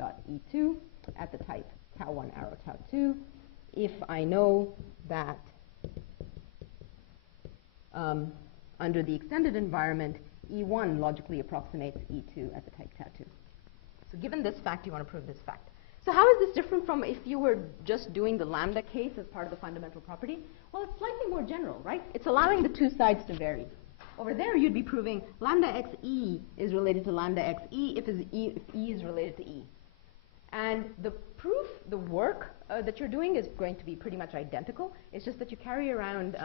e1.e2 at the type tau1 arrow tau2 if I know that under the extended environment, E1 logically approximates E2 at the type tau2. So given this fact, you want to prove this fact. So how is this different from if you were just doing the lambda case as part of the fundamental property? Well, it's slightly more general, right? It's allowing the two sides to vary. Over there, you'd be proving lambda xe is related to lambda xe if E is related to E. And the proof, the work that you're doing is going to be pretty much identical. It's just that you carry around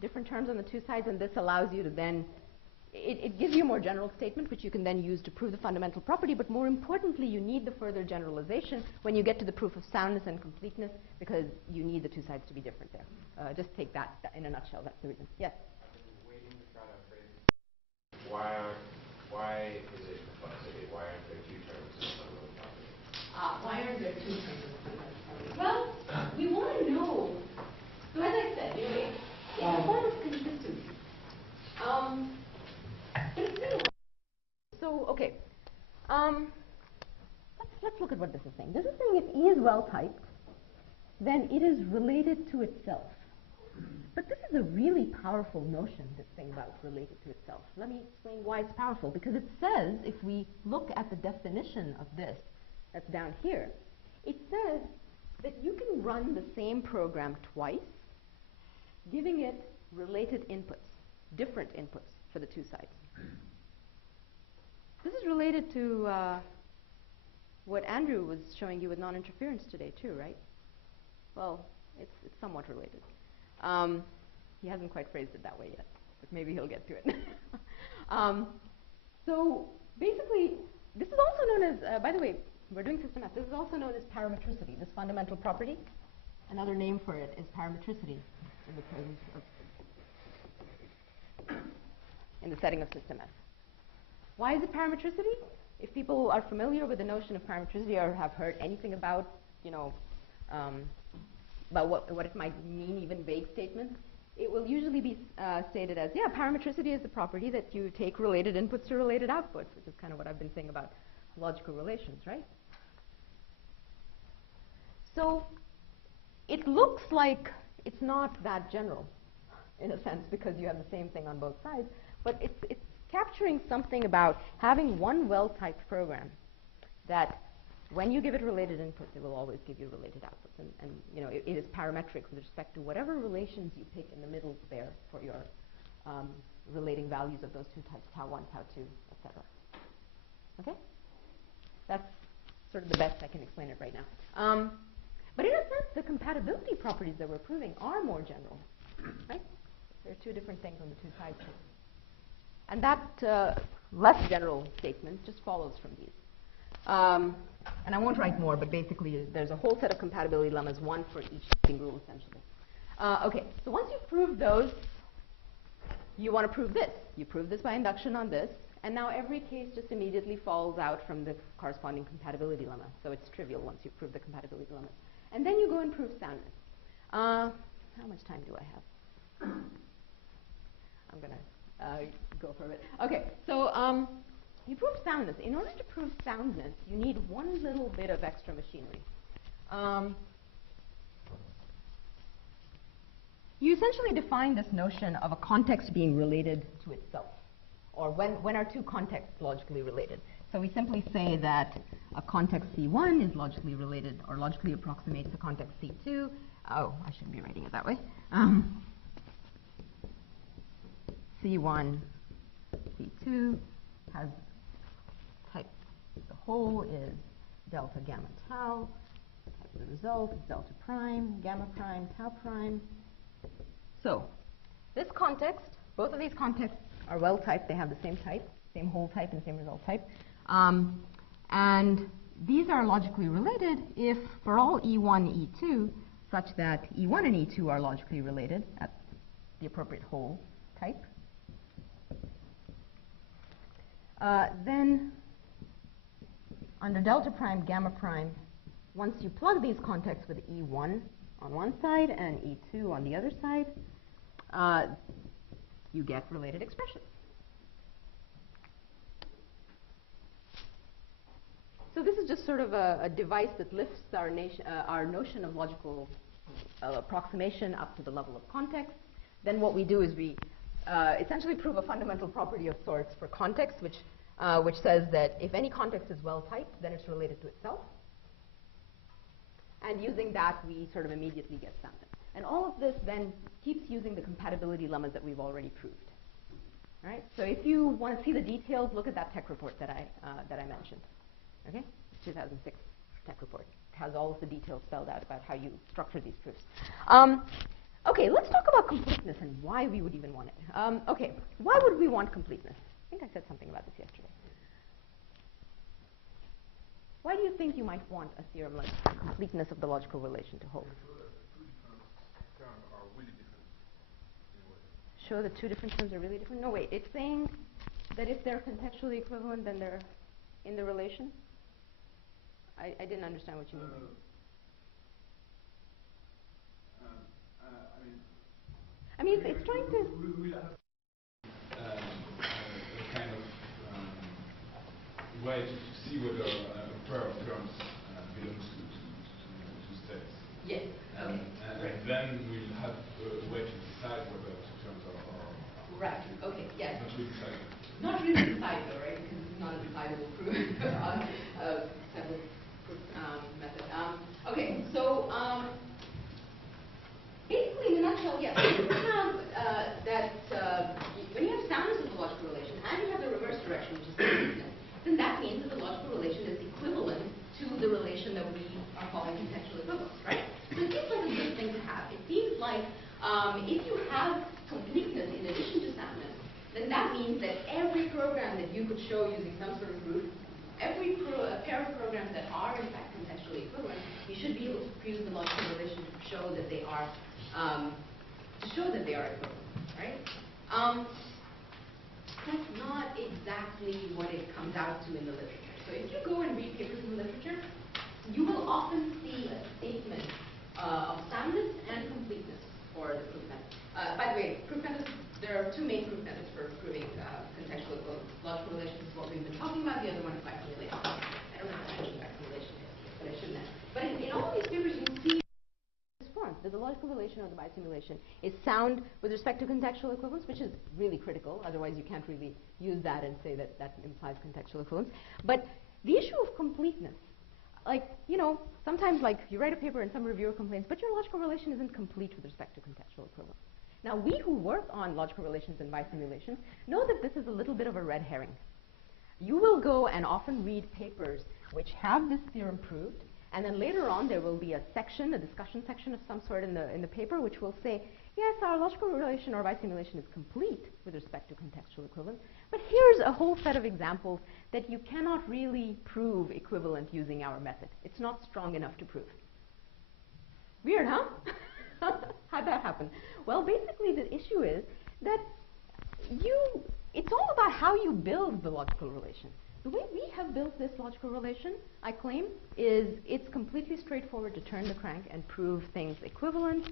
different terms on the two sides, and this allows you to then, it gives you a more general statement, which you can then use to prove the fundamental property, but more importantly, you need the further generalization when you get to the proof of soundness and completeness, because you need the two sides to be different there. Just take that in a nutshell, that's the reason. Yes? I've been waiting to try to phrase why is it complexity? Why aren't there two terms in the fundamental property? Why aren't there two terms in the fundamental property? Well, we want to know. So as I said, it's a form of consistency. So, okay. Let's look at what this is saying. This is saying if E is well typed, then it is related to itself. But this is a really powerful notion, this thing about related to itself. Let me explain why it's powerful. Because it says, if we look at the definition of this, that's down here, it says that you can run the same program twice, giving it related inputs, different inputs for the two sides. This is related to what Andrew was showing you with non-interference today too, right? Well, it's somewhat related. He hasn't quite phrased it that way yet, but maybe he'll get to it. So basically, this is also known as, by the way, we're doing system F. This is also known as parametricity, this fundamental property. Another name for it is parametricity in the presence of, in the setting of system F. Why is it parametricity? If people are familiar with the notion of parametricity or have heard anything about, about what it might mean, even vague statements, it will usually be stated as, yeah, parametricity is the property that you take related inputs to related outputs, which is kind of what I've been saying about logical relations, right? So it looks like it's not that general, in a sense, because you have the same thing on both sides, but it's capturing something about having one well-typed program that when you give it related inputs, it will always give you related outputs. And it is parametric with respect to whatever relations you pick in the middle there for your relating values of those two types, tau1, tau2, etc. Okay? That's sort of the best I can explain it right now. But in a sense, the compatibility properties that we're proving are more general, right? There are two different things on the two sides here. And that less general statement just follows from these. And I won't write more, but basically there's a whole set of compatibility lemmas, one for each shipping rule, essentially. Okay, so once you've proved those, you want to prove this. You prove this by induction on this, and now every case just immediately falls out from the corresponding compatibility lemma. So it's trivial once you've proved the compatibility lemmas. And then you go and prove soundness. How much time do I have? I'm going to go for a bit. Okay, so you prove soundness. In order to prove soundness, you need one little bit of extra machinery. You essentially define this notion of a context being related to itself, or when are two contexts logically related. So we simply say that a context C1 is logically related, or logically approximates a context C2. Oh, I shouldn't be writing it that way. C1, C2 has type, the whole is delta gamma tau, type of the result is delta prime, gamma prime, tau prime. So this context, both of these contexts are well typed, they have the same type, same whole type and same result type. And these are logically related if for all E1, E2, such that E1 and E2 are logically related at the appropriate whole type. Then under delta prime, gamma prime, once you plug these contexts with E1 on one side and E2 on the other side, you get related expressions. So this is just sort of a device that lifts our notion of logical approximation up to the level of context. Then what we do is we essentially prove a fundamental property of sorts for context, which says that if any context is well typed, then it's related to itself. And using that, we sort of immediately get something. And all of this then keeps using the compatibility lemmas that we've already proved. All right? So if you want to see the details, look at that tech report that I mentioned. Okay? 2006 tech report. It has all of the details spelled out about how you structure these proofs. Okay, let's talk about completeness and why we would even want it. Okay, why would we want completeness? I think I said something about this yesterday. Why do you think you might want a theorem like completeness of the logical relation to hold? Show that two different terms are really different? No, wait, it's saying that if they're contextually equivalent, then they're in the relation? I didn't understand what you mean. I mean, it's trying to... We'll have a kind of way to see whether a pair of terms belongs to states. Yes. And then we'll have a way to decide whether two terms are right. Okay. Yes. Not really decided. Not really decided, though, right? Because it's not a decidable proof. Separate proof method. Okay. So basically, in a nutshell, yes. When you have when you have soundness of the logical relation and you have the reverse direction, which is completeness, then that means that the logical relation is equivalent to the relation that we are calling contextual equivalence, right? So it seems like a good thing to have. It seems like if you have completeness in addition to soundness, then that means that every program that you could show using some sort of proof, every pair of programs that are in fact contextually equivalent, you should be able to use the logical relation to show that they are equivalent, right? That's not exactly what it comes out to in the literature. So if you go and read papers in the literature, you will often see a statement of soundness and completeness for the proof method. By the way, proof methods, there are two main proof methods for proving contextual equivalence. Logical relations is what we've been talking about. The other one is bicumulation. I don't know how to mention bicumulation, but I shouldn't have. But in all of these papers, you see that the logical relation or the bisimulation is sound with respect to contextual equivalence, which is really critical. Otherwise, you can't really use that and say that that implies contextual equivalence. But the issue of completeness, like, you know, sometimes like you write a paper and some reviewer complains, but your logical relation isn't complete with respect to contextual equivalence. Now, we who work on logical relations and bisimulations know that this is a little bit of a red herring. You will go and often read papers which have this theorem proved, and then later on there will be a section, a discussion section of some sort in the paper, which will say, yes, our logical relation or bisimulation is complete with respect to contextual equivalence, but here's a whole set of examples that you cannot really prove equivalent using our method. It's not strong enough to prove. Weird, huh? How'd that happen? Well, basically the issue is that it's all about how you build the logical relation. The way we have built this logical relation, I claim, is it's completely straightforward to turn the crank and prove things equivalent.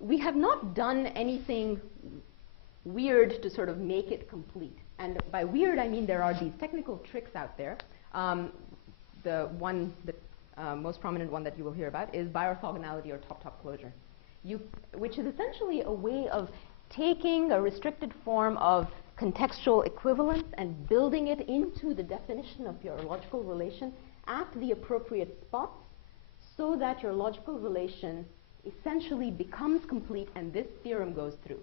We have not done anything weird to sort of make it complete. And by weird, I mean there are these technical tricks out there. The most prominent one that you will hear about is biorthogonality or top-top closure, which is essentially a way of taking a restricted form of contextual equivalence and building it into the definition of your logical relation at the appropriate spots so that your logical relation essentially becomes complete and this theorem goes through.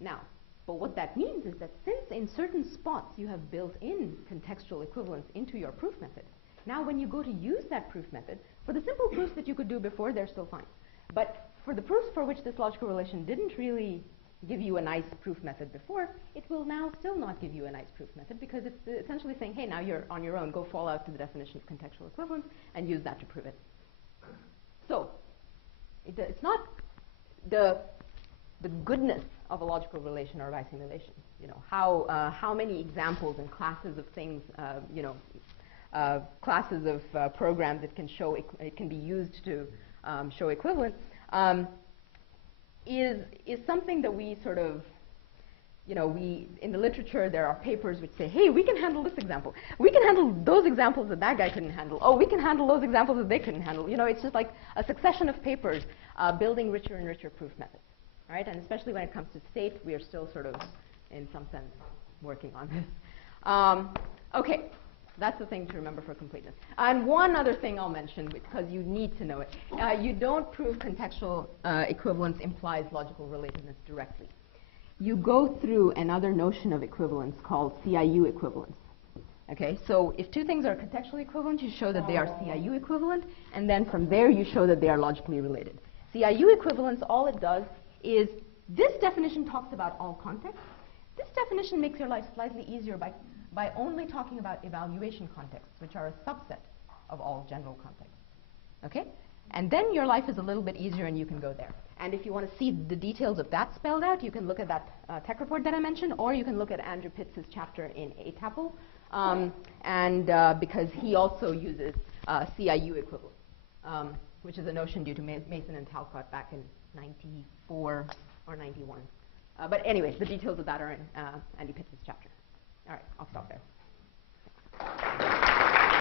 Now, but what that means is that since in certain spots you have built in contextual equivalence into your proof method, now when you go to use that proof method, for the simple proofs that you could do before, they're still fine. But for the proofs for which this logical relation didn't really give you a nice proof method before, it will now still not give you a nice proof method because it's essentially saying, hey, now you're on your own, go fall out to the definition of contextual equivalence and use that to prove it. So, it's not the goodness of a logical relation or bisimulation. You know, how many examples and classes of things, classes of programs that can show it can be used to show equivalence, is something that we sort of you know, in the literature, there are papers which say, hey, we can handle this example. We can handle those examples that that guy couldn't handle. Oh, we can handle those examples that they couldn't handle. You know, it's just like a succession of papers building richer and richer proof methods, right? And especially when it comes to state, we are still sort of, in some sense, working on this. Okay, that's the thing to remember for completeness. And one other thing I'll mention, because you need to know it. You don't prove contextual equivalence implies logical relatedness directly. You go through another notion of equivalence called CIU equivalence. Okay, so if two things are contextually equivalent, you show that they are CIU equivalent, and then from there you show that they are logically related. CIU equivalence, all it does is, this definition talks about all contexts. This definition makes your life slightly easier by only talking about evaluation contexts, which are a subset of all general contexts. Okay? And then your life is a little bit easier and you can go there. And if you want to see the details of that spelled out, you can look at that tech report that I mentioned, or you can look at Andrew Pitts' chapter in ATAPL, because he also uses CIU equivalence, which is a notion due to Mason and Talcott back in 94 or 91. But anyway, the details of that are in Andy Pitts' chapter.